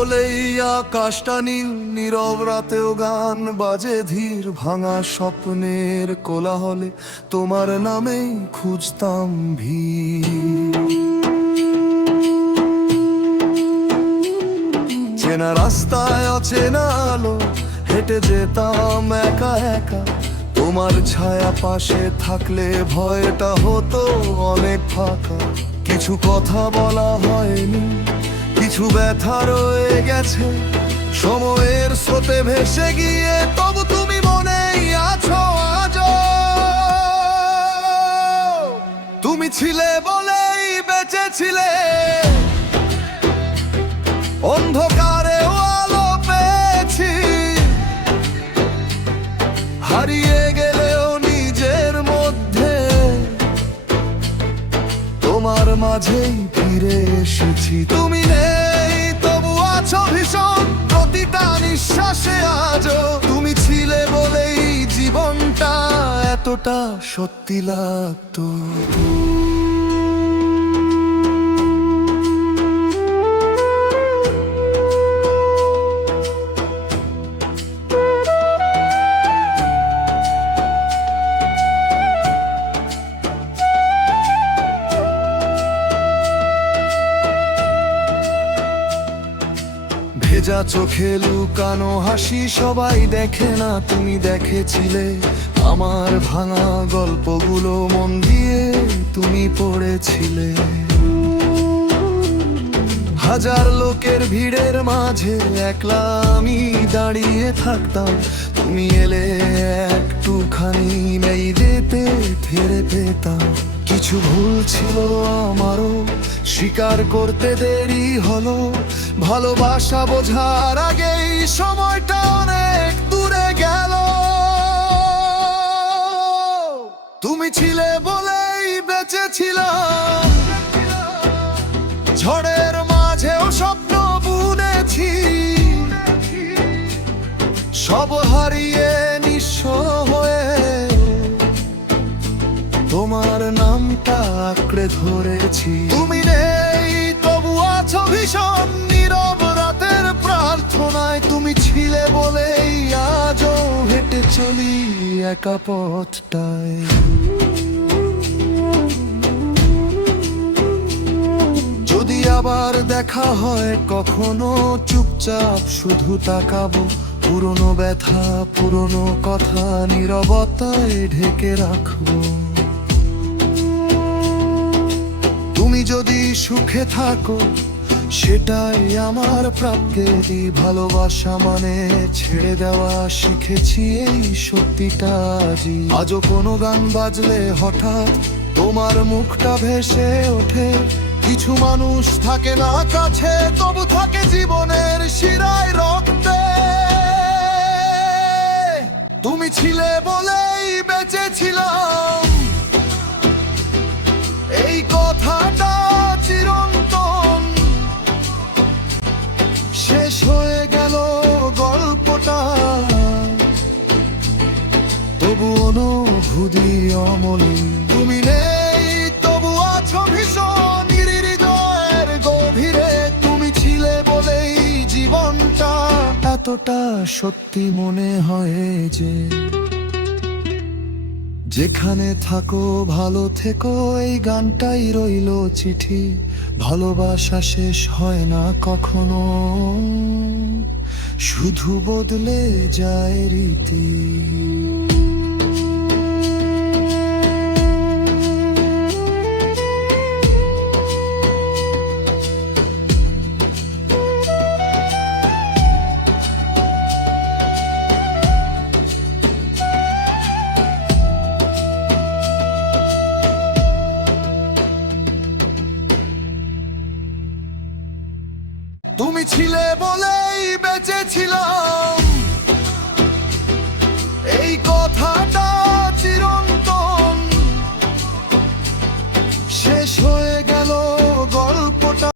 বলেই আকাশটা নীল, নীরব রাতেও গান বাজে ধীর। ভাঙা স্বপ্নের কোলাহলে তোমার নামেই খুঁজতাম ভিড়। চেনা রাস্তায় অচেনা আলো, হেঁটে যেতাম একা একা। তোমার ছায়া পাশে থাকলে ভয়টা হতো অনেক ফাঁকা। কিছু কথা বলা হয়নি, কিছু ব্যথা রয়ে গেছে সময়ের স্রোতে ভেসে গিয়ে, তবু তুমি মনেই আছো আজও। তুমি ছিলে বলেই বেঁচেছিলে, অন্ধকারেও আলো পেয়েছি। হারিয়ে গেলেও নিজের মধ্যে তোমার মাঝেই ফিরে এসেছি। তুমি নেই তবু আছো ভীষণ প্রতিটা নিঃশ্বাসে আজও। তুমি ছিলে বলেই জীবনটা এতটা সত্যি লাগতো। ভেজা চোখে লুকানো হাসি সবাই দেখে না, তুমি দেখেছিলে। আমার ভাঙা গল্পগুলো মন দিয়ে তুমি পড়েছিলে। হাজার লোকের ভিড়ের মাঝে একলা আমি দাঁড়িয়ে থাকতাম। তুমি এলে একটুখানি নেই যেতে ফিরে পেতাম। কিছু ভুল ছিল আমারও, স্বীকার করতে দেরি হলো। ভালোবাসা বোঝার আগেই সময়টা অনেক দূরে গেল। তুমি ছিলে বলেই বেঁচেছিলাম, ঝড়ের মাঝেও স্বপ্ন বুনেছি। সব হারিয়ে নিঃস্ব হয়ে তোমার নামটা আঁকড়ে ধরেছি। তুমি নেই তবু আছো ভীষণ নীরব রাতের প্রার্থনায়। তুমি ছিলে বলেই আজও হেঁটে চলি একা পথটায়। যদি আবার দেখা হয় কখনো, চুপচাপ শুধু তাকাবো। পুরনো ব্যথা পুরনো কথা নীরবতায় ঢেকে রাখবো। তুমি যদি সুখে থাকো সেটাই আমার প্রাপ্যেরই। ভালোবাসা মানে ছেড়ে দেওয়া শিখেছি এই সত্যিটা আজই। আজও কোনো গান বাজলে হঠাৎ তোমার মুখটা ভেসে ওঠে। কিছু মানুষ থাকে না কাছে, তবু থাকে জীবনের শিরায় রক্তে। তুমি ছিলে বলেই বেঁচেছিলাম, এই কথাটা চিরন্তন। শেষ হয়ে গেল গল্পটা, তবু অনুভূতি অমলিন। তুমি নেই তবু আছো ভীষণ হৃদয়ের গভীরে। তুমি ছিলে বলেই জীবনটা এতটা সত্যি মনে হয় যে। যেখানে থাকো ভালো থেকো, এই গানটাই রইলো চিঠি। ভালোবাসা শেষ হয় না কখনো, শুধু বদলে যায় রীতি। তুমি ছিলে বলেই বেঁচেছিলাম, এই কথাটা চিরন্তন। শেষ হয়ে গেল